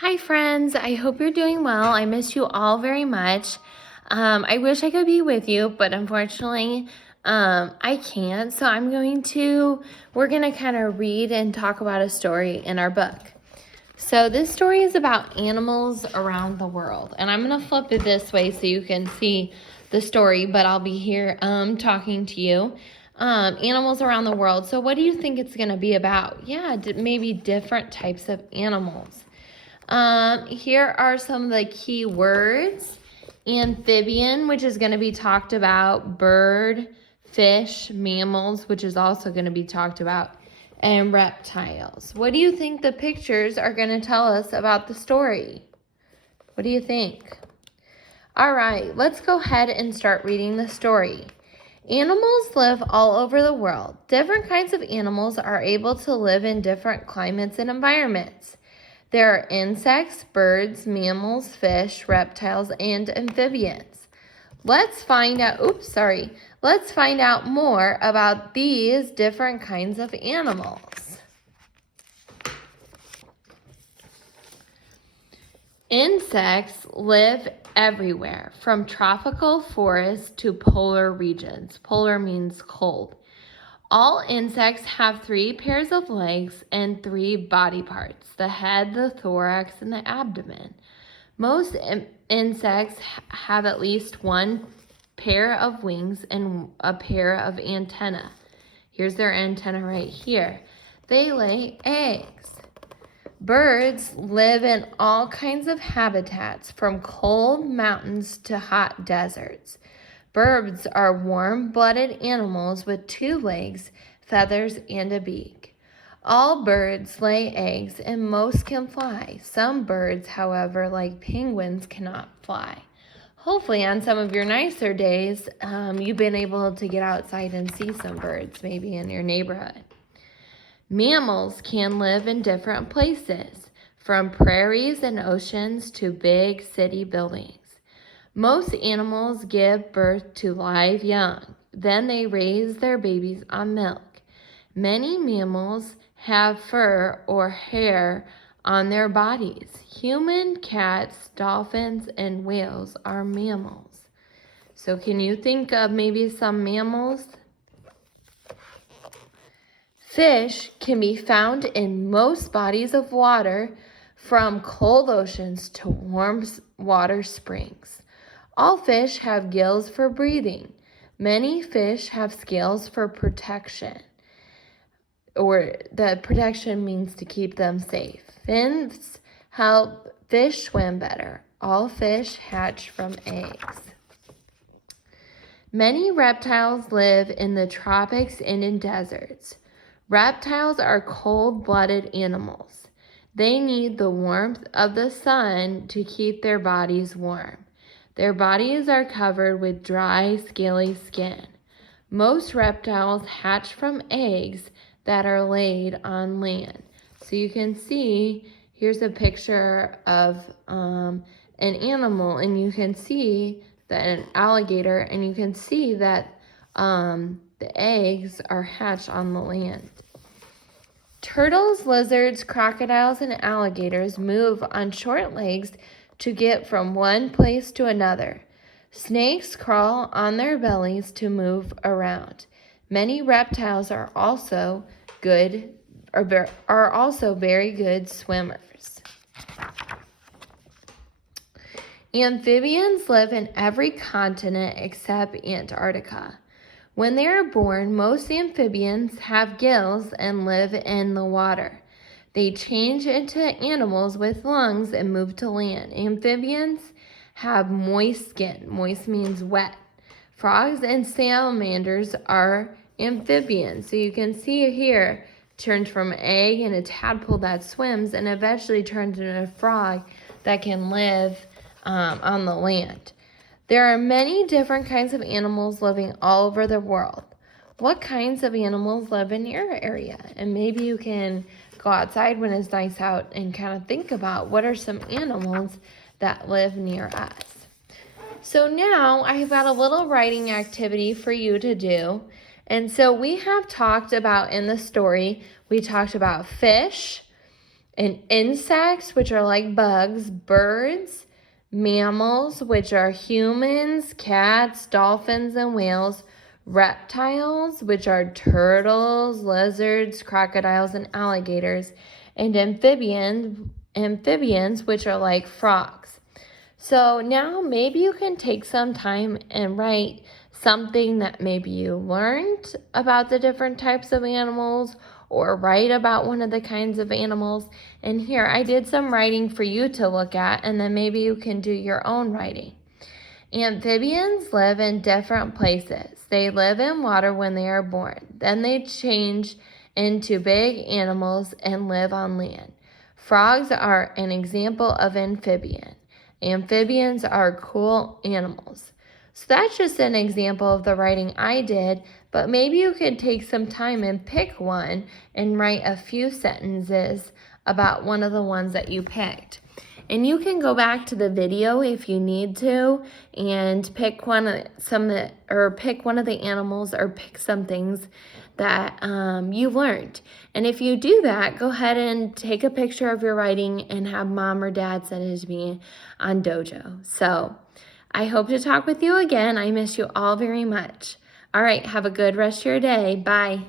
Hi friends, I hope you're doing well. I miss you all very much. I wish I could be with you, but unfortunately, I can't. So we're gonna kind of read and talk about a story in our book. So this story is about animals around the world. And I'm gonna flip it this way so you can see the story, but I'll be here talking to you. Animals around the world. So what do you think it's gonna be about? Yeah, maybe different types of animals. Here are some of the key words. Amphibian, which is going to be talked about. Bird, fish, mammals, which is also going to be talked about. And reptiles. What do you think the pictures are going to tell us about the story? What do you think? All right, let's go ahead and start reading the story. Animals live all over the world. Different kinds of animals are able to live in different climates and environments. There are insects, birds, mammals, fish, reptiles, and amphibians. Let's find out more about these different kinds of animals. Insects live everywhere, from tropical forests to polar regions. Polar means cold. All insects have 3 pairs of legs and 3 body parts: the head, the thorax, and the abdomen. Most insects have at least 1 pair of wings and a pair of antennae. Here's their antenna right here. They lay eggs. Birds live in all kinds of habitats, from cold mountains to hot deserts. Birds are warm-blooded animals with 2 legs, feathers, and a beak. All birds lay eggs and most can fly. Some birds, however, like penguins, cannot fly. Hopefully on some of your nicer days, you've been able to get outside and see some birds, maybe in your neighborhood. Mammals can live in different places, from prairies and oceans to big city buildings. Most animals give birth to live young. Then they raise their babies on milk. Many mammals have fur or hair on their bodies. Human, cats, dolphins, and whales are mammals. So can you think of maybe some mammals? Fish can be found in most bodies of water, from cold oceans to warm water springs. All fish have gills for breathing. Many fish have scales for protection, or the protection means to keep them safe. Fins help fish swim better. All fish hatch from eggs. Many reptiles live in the tropics and in deserts. Reptiles are cold-blooded animals. They need the warmth of the sun to keep their bodies warm. Their bodies are covered with dry, scaly skin. Most reptiles hatch from eggs that are laid on land. So you can see, here's a picture of an animal, and you can see that an alligator, and you can see that the eggs are hatched on the land. Turtles, lizards, crocodiles, and alligators move on short legs to get from one place to another. Snakes crawl on their bellies to move around. Many reptiles are also very good swimmers. Amphibians live in every continent except Antarctica. When they are born, most amphibians have gills and live in the water. They change into animals with lungs and move to land. Amphibians have moist skin. Moist means wet. Frogs and salamanders are amphibians. So you can see here, turns from an egg and a tadpole that swims, and eventually turns into a frog that can live on the land. There are many different kinds of animals living all over the world. What kinds of animals live in your area? And maybe you can go outside when it's nice out and kind of think about what are some animals that live near us. So now I've got a little writing activity for you to do. And so we have talked about in the story, we talked about fish And insects, which are like bugs, birds, mammals, which are humans, cats, dolphins, and whales, reptiles, which are turtles, lizards, crocodiles, and alligators, and amphibians, which are like frogs. So now maybe you can take some time and write something that maybe you learned about the different types of animals, or write about one of the kinds of animals. And here I did some writing for you to look at, and then maybe you can do your own writing. Amphibians live in different places. They live in water when they are born. Then they change into big animals and live on land. Frogs are an example of amphibian. Amphibians are cool animals. So that's just an example of the writing I did, but maybe you could take some time and pick one and write a few sentences about one of the ones that you picked. And you can go back to the video if you need to and pick one of the animals, or pick some things that you learned. And if you do that, go ahead and take a picture of your writing and have mom or dad send it to me on Dojo. So I hope to talk with you again. I miss you all very much. All right, have a good rest of your day. Bye.